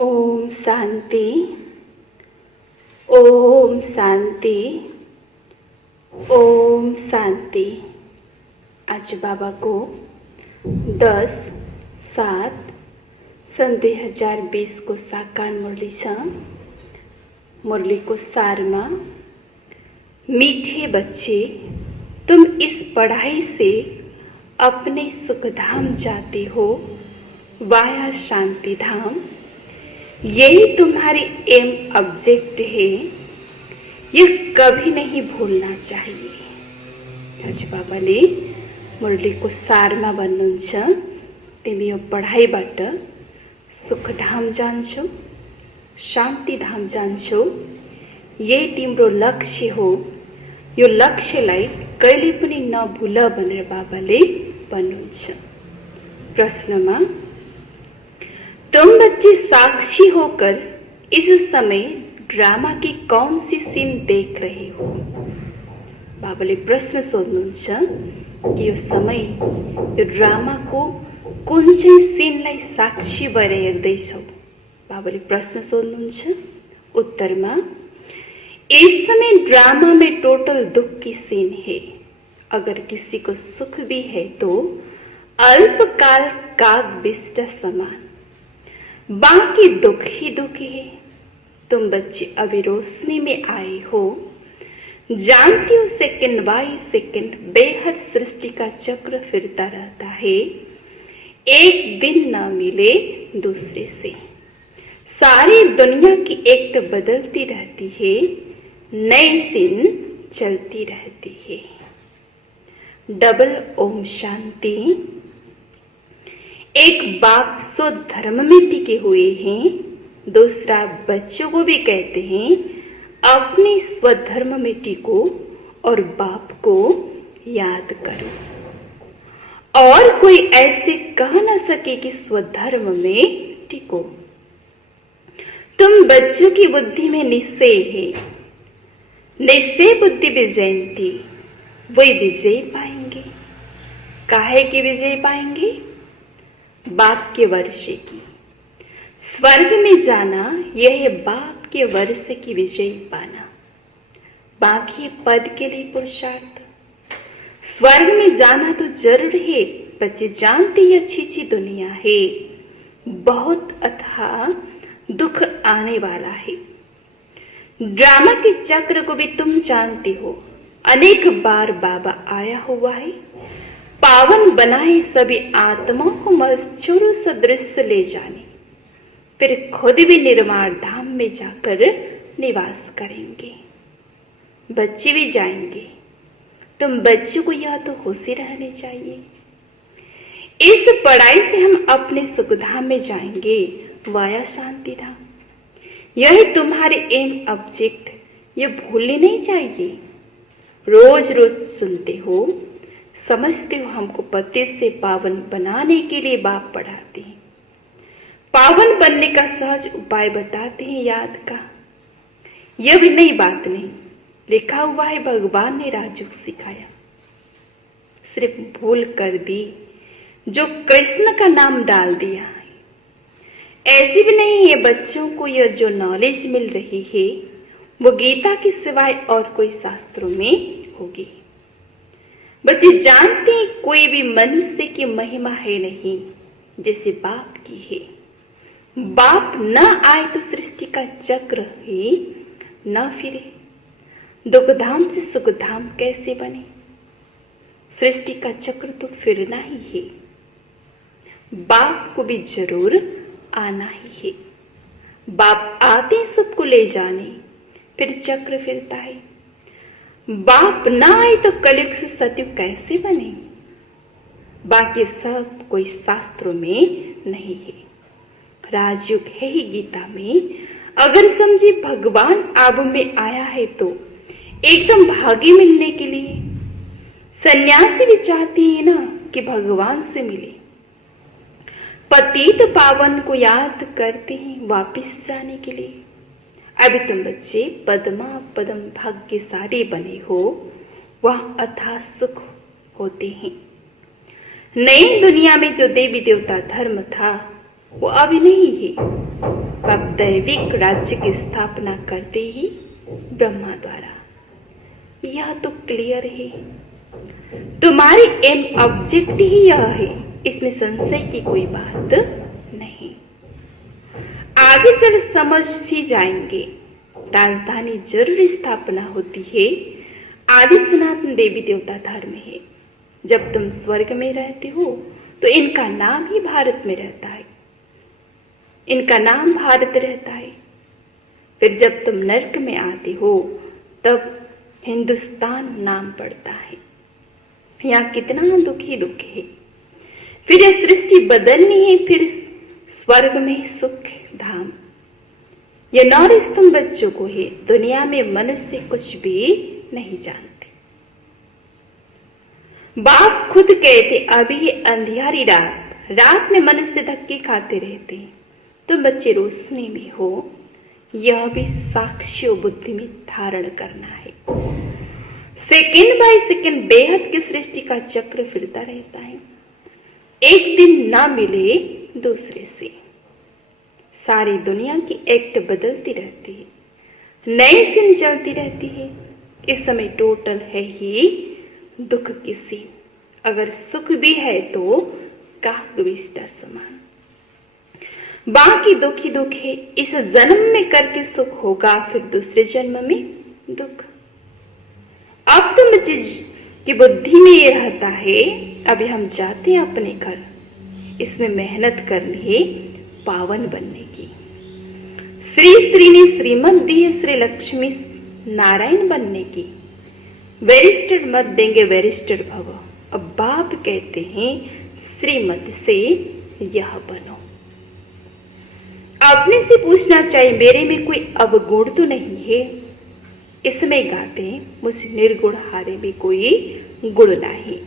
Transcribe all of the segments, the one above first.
ओम शांति। ओम शांति। ओम शांति। आज बाबा को 10/7 सन 2020 को साकार मुरली छ। मुरली को सार में, मीठे बच्चे, तुम इस पढ़ाई से अपने सुखधाम जाते हो, वाया शांति धाम। यही तुम्हारी एम ऑब्जेक्ट है, यह कभी नहीं भूलना चाहिए। आज बाबाले मुरली को सार में भन्नुहुन्छ, तिमी यो पढाइबाट सुखधाम जान्छौ, शान्ति धाम जान्छौ। यही तिम्रो लक्ष्य हो। यो लक्ष्यलाई कहिले पनि नभुल भनेर बाबाले भन्नुहुन्छ। प्रश्नमा, तुम बच्चे साक्षी होकर इस समय ड्रामा की कौन सी सीन देख रहे हो? बाबाले प्रश्न सोध्नुहुन्छ कि यो समय यो ड्रामा को कुन चाहिँ सीनलाई साक्षी भएर हेर्दैछौ? बाबाले प्रश्न सोध्नुहुन्छ। उत्तरमा, इस समय ड्रामा में टोटल दुख की सीन है। अगर किसी को सुख भी है तो अल्पकाल काग बिष्ट समान, बाकी दुख ही दुख है। तुम बच्चे अभी रोशनी में आए हो, जानती हो सेकंड बाई सेकंड बेहद सृष्टि का चक्र फिरता रहता है। एक दिन न मिले दूसरे से, सारी दुनिया की एक्ट बदलती रहती है, नई सीन चलती रहती है। डबल ओम शांति। एक बाप शुद्ध धर्म में टिके हुए हैं, दूसरा बच्चों को भी कहते हैं अपने स्वधर्म में टिको और बाप को याद करो। और कोई ऐसे कह न सके कि स्वधर्म में टिको। तुम बच्चों की बुद्धि में निश्चय है, निश्चय बुद्धि विजयंती, वही विजय पाएंगे। काहे की विजय पाएंगे? बाप के वर्षे की। स्वर्ग में जाना यह है बाप के वर्षे की विजय पाना। बाकी पद के लिए पुरुषार्थ। स्वर्ग में जाना तो जरूर है, बच्चे जानते ही अच्छी अच्छी दुनिया है, बहुत अथाह दुख आने वाला है। ड्रामा के चक्र को भी तुम जानते हो, अनेक बार बाबा आया हुआ है, पावन बनाए सभी आत्माओं को मच्छरों सदृश ले जाने, फिर खुद भी निर्माण धाम में जाकर निवास करेंगे। बच्चे भी जाएंगे। तुम बच्चों को यह तो खुशी रहनी चाहिए। इस पढ़ाई से हम अपने सुखधाम में जाएंगे, वाया शांति धाम। यही तुम्हारे एम ऑब्जेक्ट, ये भूलने नहीं चाहिए। रोज रोज सुनते हो, समझते हो हमको पते से पावन बनाने के लिए बाप पढ़ाते हैं, पावन बनने का सहज उपाय बताते हैं याद का। यह भी नई बात नहीं, लिखा हुआ है, भगवान ने राजयोग सिखाया। सिर्फ भूल कर दी जो कृष्ण का नाम डाल दिया है। ऐसी भी नहीं है बच्चों को यह जो नॉलेज मिल रही है वो गीता के सिवाय और कोई शास्त्रों में होगी। बच्चे जानते हैं कोई भी मनुष्य की महिमा है नहीं जैसे बाप की है। बाप न आए तो सृष्टि का चक्र ही न फिरे। दुखधाम से सुखधाम कैसे बने? सृष्टि का चक्र तो फिरना ही है, बाप को भी जरूर आना ही है। बाप आते सबको ले जाने, फिर चक्र फिरता है। बाप ना आए तो कलयुग से सतयुग कैसे बने? बाकी सब कोई शास्त्रों में नहीं है, राजयुग है ही गीता में। अगर समझे भगवान आब में आया है तो एकदम भागी मिलने के लिए। सन्यासी भी चाहती है ना कि भगवान से मिले। पतित पावन को याद करते हैं वापिस जाने के लिए। अभी तुम बच्चे पद्मा पदम भाग्यशाली बने हो, वह अथाह सुख होते हैं। नई दुनिया में जो देवी देवता धर्म था वो अभी नहीं है। बाप दैविक राज्य की स्थापना करते ही ब्रह्मा द्वारा। यह तो क्लियर है। तुम्हारी एम ऑब्जेक्ट ही यह है, इसमें संशय की कोई बात नहीं। आगे चल समझ ही जाएंगे। राजधानी जरूर स्थापना होती है। आदि सनातन देवी देवता धर्म है। जब तुम स्वर्ग में रहते हो तो इनका नाम ही भारत में रहता है, इनका नाम भारत रहता है। फिर जब तुम नरक में आते हो तब हिंदुस्तान नाम पड़ता है। यहाँ कितना दुख ही दुख है। फिर यह सृष्टि बदलनी है, फिर स्वर्ग में सुख धाम। यह 9 स्तंभ बच्चों को है। दुनिया में मनुष्य कुछ भी नहीं जानते। बाप खुद कहते अभी ये अंधियारी रात में मनुष्य धक्के खाते रहते हैं। तुम बच्चे रोशनी में हो, यह भी साक्ष्य बुद्धि में धारण करना है। सेकंड बाय सेकंड बेहद की सृष्टि का चक्र फिरता रहता है। एक दिन ना मिले दूसरे से। सारी दुनिया की एक्ट बदलती रहती है, नई सीन चलती रहती है। इस समय टोटल है ही दुख की सीन। अगर सुख भी है तो काकविष्टा समान। बाकी दुख ही दुख है। इस जन्म में करके सुख होगा, फिर दूसरे जन्म में दुख। अब तो मुझे की बुद्धि में ये रहता है, अभी हम जाते हैं अपने घर। इसमें मेहनत करनी है पावन बनने की। श्री ने श्रीमत दी है श्री लक्ष्मी नारायण बनने की। बैरिस्टर मत देंगे बैरिस्टर भव। अब बाप कहते हैं श्रीमत से यह बनो। अपने से पूछना चाहिए मेरे में कोई अवगुण तो नहीं है। इसमें गाते मुझ निर्गुण हारे में कोई गुण नहीं।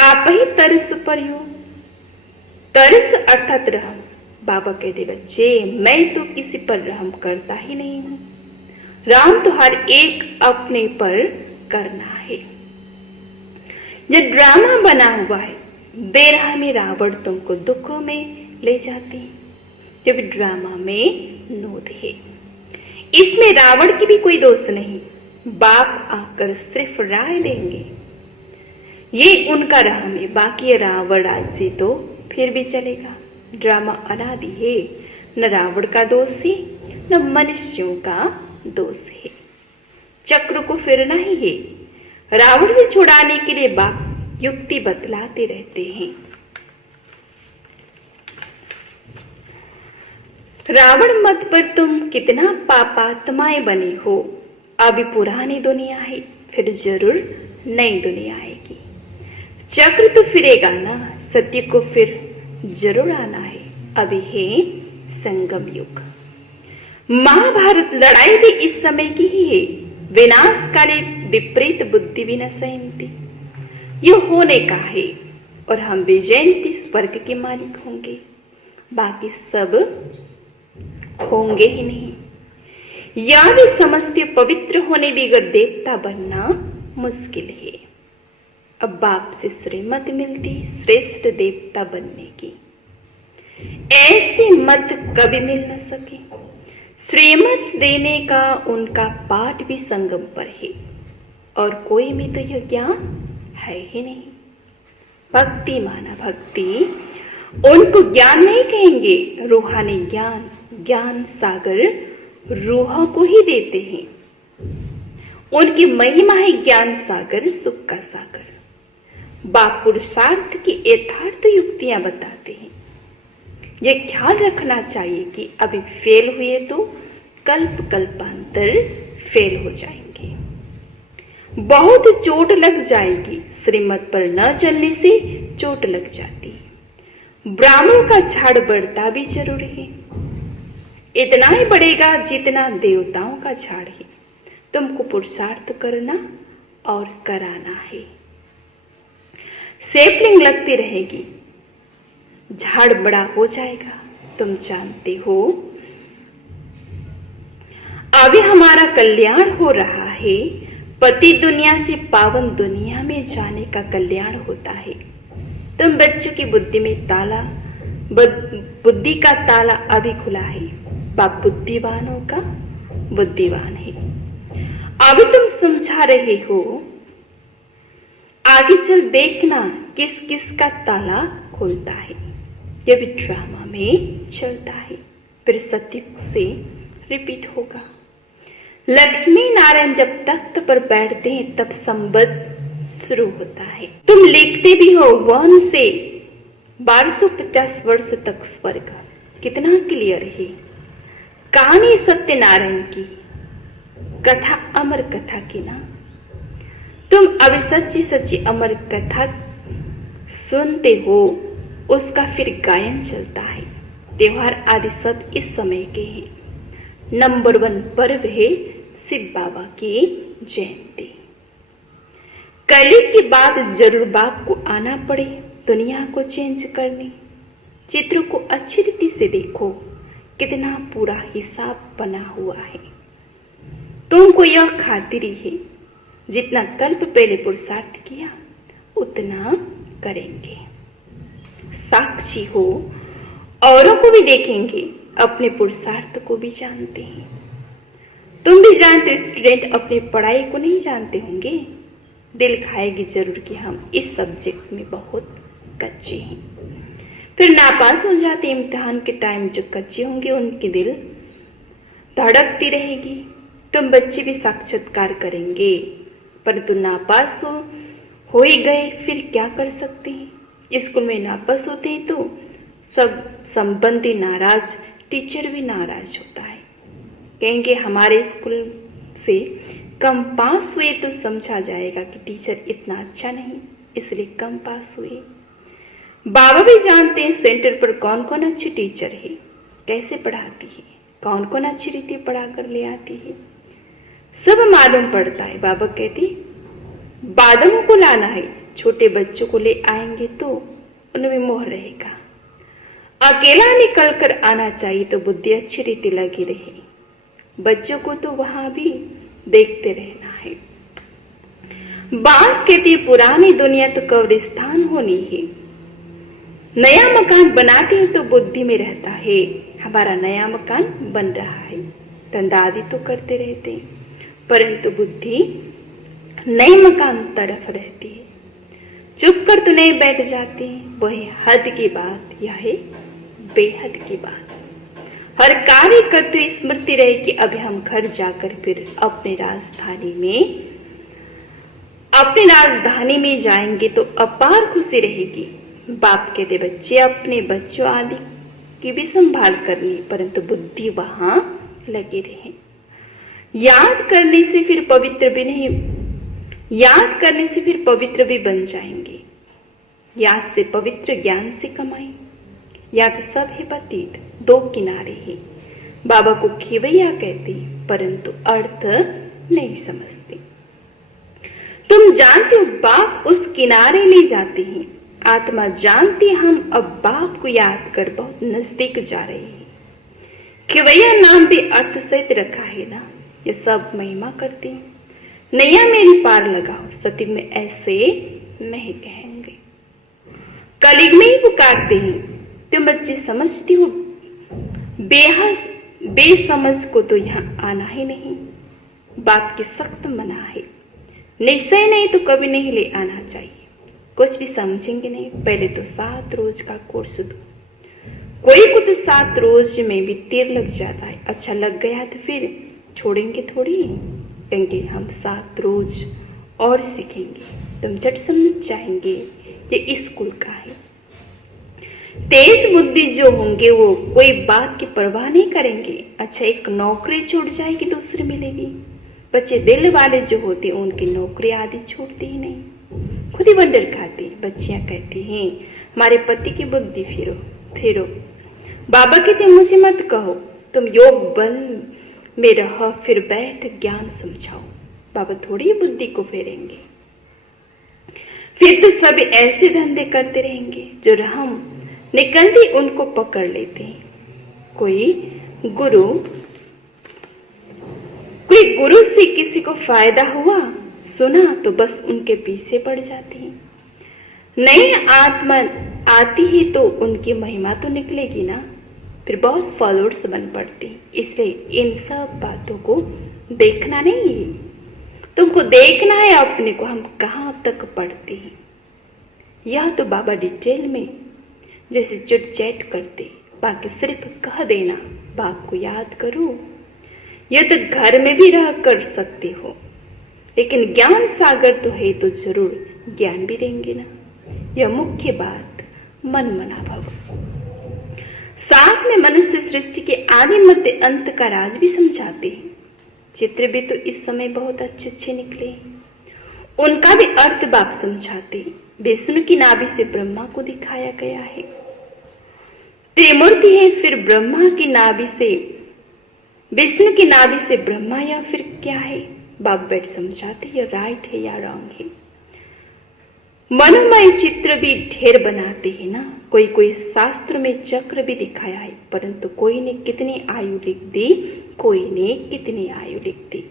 आप ही तरस पर हो। तरस अर्थात रहम। बाबा कहते बच्चे मैं तो किसी पर रहम करता ही नहीं हूं। राम तो हर एक अपने पर करना है। यह ड्रामा बना हुआ है। बेरहमी रावण तुमको दुखों में ले जाती है। जब ड्रामा में नोद है, इसमें रावण की भी कोई दोष नहीं। बाप आकर सिर्फ राय देंगे। ये उनका रहम है। बाकी रावण राज्य तो फिर भी चलेगा। ड्रामा अनादि है। न रावण का दोष है न मनुष्यों का दोष है। चक्र को फिरना ही है। रावण से छुड़ाने के लिए बाप युक्ति बतलाते रहते हैं। रावण मत पर तुम कितना पापात्माएं बने हो। अभी पुरानी दुनिया है, फिर जरूर नई दुनिया आएगी। चक्र तो फिरेगा ना। सत्य को फिर जरूर आना है। अभी है संगम युग। महाभारत लड़ाई भी इस समय की ही है। विनाश काले विपरीत बुद्धि भी न सहनती। यह होने का है और हम विजयंती स्वर्ग के मालिक होंगे। बाकी सब होंगे ही नहीं। यह भी समझते पवित्र होने बगैर देवता बनना मुश्किल है। अब बाप से श्रीमत मिलती श्रेष्ठ देवता बनने की। ऐसी मत कभी मिल न सके। श्रीमत देने का उनका पाठ भी संगम पर है और कोई में तो यह ज्ञान है ही नहीं। भक्ति माना भक्ति, उनको ज्ञान नहीं कहेंगे। रूहानी ज्ञान, ज्ञान सागर रूह को ही देते हैं। उनकी महिमा है ज्ञान सागर, सुख का सागर। बाप पुरुषार्थ की यथार्थ युक्तियां बताते हैं। यह ख्याल रखना चाहिए कि अभी फेल हुए तो कल्प कल्पांतर फेल हो जाएंगे। बहुत चोट लग जाएगी। श्रीमत पर न चलने से चोट लग जाती है। ब्राह्मणों का झाड़ बढ़ता भी जरूर है। इतना ही बढ़ेगा जितना देवताओं का झाड़ है। तुमको पुरुषार्थ करना और कराना है। सेपलिंग लगती रहेगी, झाड़ बड़ा हो जाएगा। तुम जानते हो अभी हमारा कल्याण हो रहा है। पति दुनिया से पावन दुनिया में जाने का कल्याण होता है। तुम बच्चों की बुद्धि में ताला बुद्धि का ताला अभी खुला है। बाप बुद्धिमानों का बुद्धिमान है। अभी तुम समझा रहे हो, आगे चल देखना किस किस का ताला खुलता है। यह भी ड्रामा में चलता है, फिर सतयुग से रिपीट होगा। लक्ष्मी नारायण जब तख्त पर बैठते हैं तब संबंध शुरू होता है। तुम लिखते भी हो 1 से 1250 वर्ष तक स्वर्ग। कितना क्लियर है। कहानी सत्यनारायण की, कथा अमर कथा की ना। तुम अभी सच्ची सच्ची अमर कथा सुनते हो, उसका फिर गायन चलता है। त्योहार आदि सब इस समय के हैं। नंबर 1 पर्व है शिव बाबा की जयंती। कलयुग के बाद जरूर बाप को आना पड़े दुनिया को चेंज करने। चित्र को अच्छी रीति से देखो, कितना पूरा हिसाब बना हुआ है। तुमको यह खातिरी है, जितना कल्प पहले पुरुषार्थ किया उतना करेंगे। साक्षी हो, औरों को भी देखेंगे, अपने पुरुषार्थ को भी जानते हैं। तुम भी जानते हो, स्टूडेंट अपनी पढ़ाई को नहीं जानते होंगे। दिल खाएगी जरूर कि हम इस सब्जेक्ट में बहुत कच्चे हैं। फिर नापास हो जाते इम्तिहान के टाइम। जो कच्चे होंगे उनकी दिल धड़कती रहेगी। तुम बच्चे भी साक्षात्कार करेंगे, परंतु नापास हो ही गए, फिर क्या कर सकते हैं। स्कूल में नापास होते हैं तो सब संबंधी नाराज, टीचर भी नाराज होता है। कहेंगे हमारे स्कूल से कम पास हुए तो समझा जाएगा कि टीचर इतना अच्छा नहीं, इसलिए कम पास हुए। बाबा भी जानते हैं सेंटर पर कौन कौन अच्छी टीचर है, कैसे पढ़ाती है, कौन कौन अच्छी रीति पढ़ा कर ले आती है, सब मालूम पड़ता है। बाबा कहती बादलों को लाना है, छोटे बच्चों को ले आएंगे तो उनमें मोह रहेगा। अकेला निकल कर आना चाहिए तो बुद्धि अच्छी रीति लगी रहे। बच्चों को तो वहां भी देखते रहना है। बाप कहती पुरानी दुनिया तो कब्रिस्तान होनी है। नया मकान बनाते हैं तो बुद्धि में रहता है हमारा नया मकान बन रहा है। धंधादी तो करते रहते हैं, परंतु बुद्धि नए मकान तरफ रहती है। चुप कर तो नहीं बैठ जाती, वही हद की बात, यह है बेहद की बात। हर कार्य करते स्मृति रहे कि अभी हम घर जाकर फिर अपने राजधानी में जाएंगे तो अपार खुशी रहेगी। बाप कहते बच्चे अपने बच्चों आदि की भी संभाल करनी, परंतु बुद्धि वहां लगी रहे। याद करने से फिर पवित्र भी बन जाएंगे। याद से पवित्र, ज्ञान से कमाई। याद सब है पतित, दो किनारे हैं। बाबा को खेवैया कहते परंतु अर्थ नहीं समझते। तुम जानते हो बाप उस किनारे ले जाते हैं। आत्मा जानती हम अब बाप को याद कर बहुत नजदीक जा रहे हैं। खेवैया नाम भी अर्थ सहित रखा है ना, ये सब महिमा करते हैं। नैया मेरी पार लगाओ, सत्युग में ऐसे नहीं कहेंगे। कलयुग में ही पुकारते हैं। तुम बच्चे समझती हो, बेसमझ को तो यहाँ आना ही नहीं। बाप की सख्त मना है। निश्चय नहीं तो कभी नहीं ले आना चाहिए। कुछ भी समझेंगे नहीं, पहले तो 7 रोज का कोर्स दो। कोई को तो 7 रोज में भी देर लग जाता है। अच्छा लग गया तो फिर छोड़ेंगे थोड़ी, कहेंगे हम 7 रोज और सीखेंगे। तुम झट समझ जाएंगे ये स्कूल का है। तेज बुद्धि जो होंगे वो कोई बात की परवाह नहीं करेंगे। अच्छा एक नौकरी छूट जाएगी दूसरी मिलेगी। बच्चे दिल वाले जो होते हैं उनकी नौकरी आदि छूटती ही नहीं, खुद ही वंडर खाते। बच्चियां कहती हैं हमारे पति की बुद्धि फेरो। बाबा कहते मुझे मत कहो, तुम योग बल में रहो, फिर बैठ ज्ञान समझाओ। बाबा थोड़ी बुद्धि को फेरेंगे। फिर तो सब ऐसे धंधे करते रहेंगे जो हम निकलती उनको पकड़ लेते हैं। कोई गुरु से किसी को फायदा हुआ सुना तो बस उनके पीछे पड़ जाती है। नई आत्मा आती है तो उनकी महिमा तो निकलेगी ना। फिर बहुत फॉलोअर्स बन पड़ते हैं। इसलिए इन सब बातों को देखना नहीं है, तुमको देखना है अपने को, हम कहाँ तक पढ़ते हैं। यह तो बाबा डिटेल में जैसे चिट चैट करते, बाकी सिर्फ कह देना बाप को याद करो, यह तो घर में भी रह कर सकते हो, लेकिन ज्ञान सागर तो है तो जरूर ज्ञान भी देंगे ना। यह मुख्य बात मन मना भव। साथ में मनुष्य सृष्टि के आदि मध्य अंत का राज भी समझाते हैं। चित्र भी तो इस समय बहुत अच्छे अच्छे निकले, उनका भी अर्थ बाप समझाते। विष्णु की नाभि से ब्रह्मा को दिखाया गया है, त्रिमूर्ति है, फिर ब्रह्मा की नाभि से विष्णु की नाभि से ब्रह्मा, या फिर क्या है बाप बैठ समझाते, या राइट है या रॉन्ग है। मनोमय चित्र भी ढेर बनाते हैं ना। कोई कोई शास्त्र में चक्र भी दिखाया है, परंतु कोई ने कितनी आयु लिख दी, कोई ने कितनी आयु लिख दी,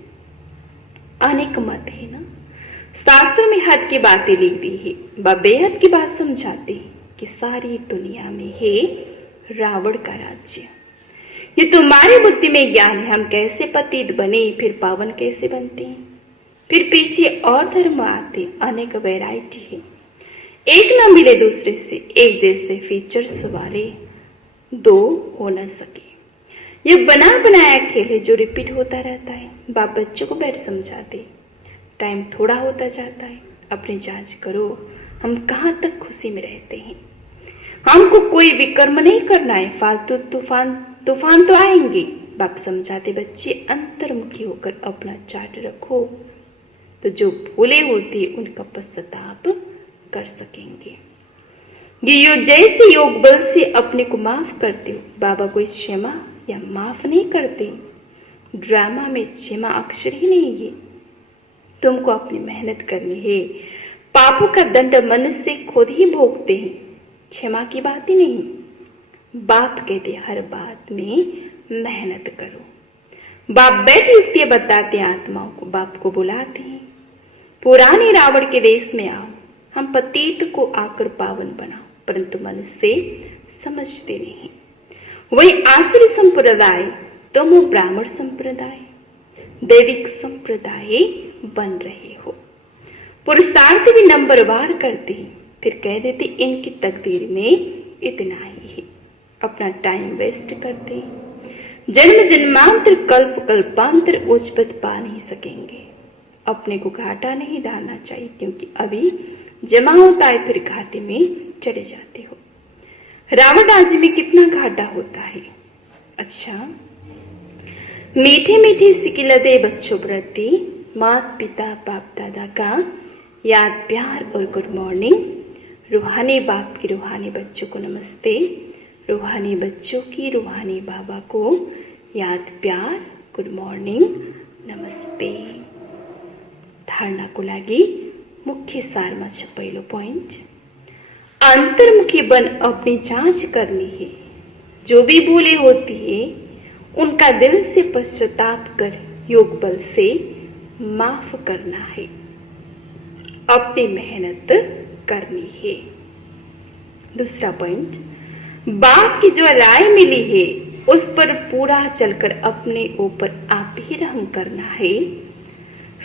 अनेक मत है ना। शास्त्र में हद की बातें लिख दी है, व बेहद की बात समझाते हैं कि सारी दुनिया में है रावण का राज्य। ये तुम्हारी बुद्धि में ज्ञान है, हम कैसे पतित बने, फिर पावन कैसे बनते हैं। फिर पीछे और धर्म आते, अनेक वैरायटी है, एक न मिले दूसरे से, एक जैसे फीचर्स वाले दो हो न सके। ये बना बनाया खेल है जो रिपीट होता रहता है। बाप बच्चों को बैठ समझाते, टाइम थोड़ा होता जाता है, अपनी जांच करो हम कहाँ तक खुशी में रहते हैं। हमको कोई विकर्म नहीं करना है, फालतू तूफान तो आएंगे। बाप समझाते, बच्चे अंतर्मुखी होकर अपना चार्ट रखो, तो जो भूले होते उनका पश्चाताप कर सकेंगे। ये जैसे योग बल से अपने को माफ करते हो, बाबा कोई क्षमा या माफ नहीं करते। ड्रामा में क्षमा अक्षर ही नहीं है, तुमको अपनी मेहनत करनी है। पापों का दंड मनुष्य खुद ही भोगते हैं, क्षमा की बात ही नहीं। बाप कहते हर बात में मेहनत करो। बाप बैठ युक्तियां बताते आत्माओं को, बाप को बुलाते हैं, पुराने रावण के देश में आओ, हम पतित को आकर पावन बनाओ। परंतु मनुष्य समझते नहीं। वही आसुरी संप्रदाय, तुम ब्राह्मण संप्रदाय, दैविक संप्रदाय बन रहे हो। पुरुषार्थ भी नंबरवार करते हैं, फिर कह देते इनकी तकदीर में इतना ही है। अपना टाइम वेस्ट करते, जन्म जन्मांतर कल्प कल्पांतर उच्चपद पा नहीं सकेंगे। अपने को घाटा नहीं डालना चाहिए, क्योंकि अभी जमा होता है, फिर घाटे में चले जाते हो। रावण राज्य में कितना घाटा होता है। अच्छा, मीठे मीठे सिकिलदे बच्चों प्रति माता पिता बाप दादा का याद प्यार और गुड मॉर्निंग। रूहानी बाप की रूहानी बच्चों को नमस्ते, रूहानी बच्चों की रूहानी बाबा को याद प्यार गुड मॉर्निंग नमस्ते। धारणा को लागी मुख्य सार में पहलो पॉइंट, अंतर्मुखी बन अपनी जांच करनी है। जो भी भूले होती है उनका दिल से पश्चाताप कर योग बल से माफ करना है, अपनी मेहनत करनी है। दूसरा पॉइंट, बाप की जो राय मिली है उस पर पूरा चलकर अपने ऊपर आप ही रहम करना है।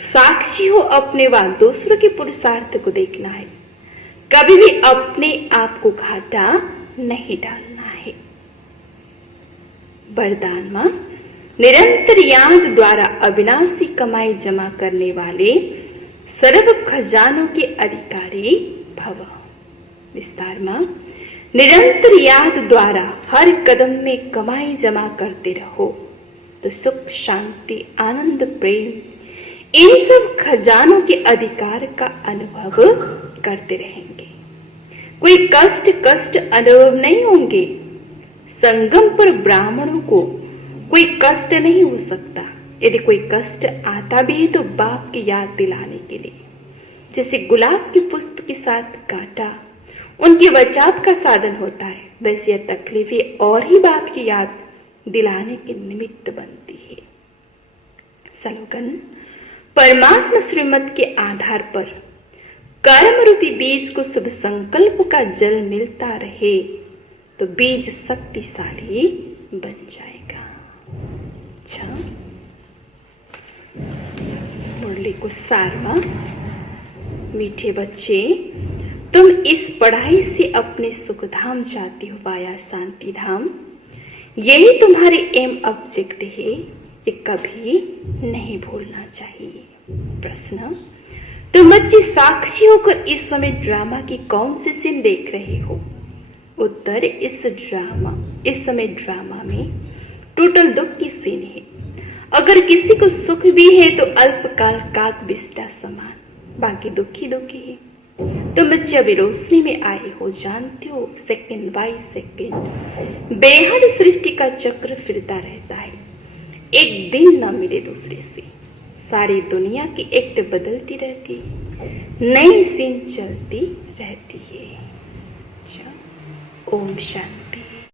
साक्षी हो अपने व दूसरों के पुरुषार्थ को देखना है, कभी भी अपने आप को घाटा नहीं डालना है। वरदान मां, निरंतर याद द्वारा अविनाशी कमाई जमा करने वाले सर्व खजानों के अधिकारी भव। विस्तार मां, निरंतर याद द्वारा हर कदम में कमाई जमा करते रहो तो सुख शांति आनंद प्रेम इन सब खजानों के अधिकार का अनुभव करते रहेंगे। कोई कष्ट अनुभव नहीं होंगे। संगम पर ब्राह्मणों को कोई कष्ट नहीं हो सकता। यदि कोई कष्ट आता भी है तो बाप की याद दिलाने के लिए, जैसे गुलाब के पुष्प के साथ कांटा उनके बचाव का साधन होता है, वैसे यह तकलीफें और ही बाप की याद दिलाने के निमित्त बनती है। स्लोगन, परमात्मा श्रीमत के आधार पर कर्म रूपी बीज को शुभ संकल्प का जल मिलता रहे तो बीज शक्तिशाली बन जाएगा। अच्छा, मुरली को सारमा, मीठे बच्चे, तुम इस पढ़ाई से अपने सुख धाम जाते हो वाया शांति धाम। यही तुम्हारी एम ऑब्जेक्ट है, ये कभी नहीं भूलना चाहिए। प्रश्न, तुम बच्चे साक्षी होकर इस समय ड्रामा की कौन सी सीन देख रहे हो? उत्तर, इस समय ड्रामा में टोटल दुख की सीन है। अगर किसी को सुख भी है तो अल्पकाल काक बिस्टा समान, बाकी दुखी दुखी है। तुम बच्चे अभी रोशनी में आए हो, जानते हो सेकंड बाय सेकंड बेहद सृष्टि का चक्र फिरता रहता है। एक दिन न मिले दूसरे से, सारी दुनिया की एक्ट बदलती रहती है, नई सीन चलती रहती है। अच्छा, ओम शांति।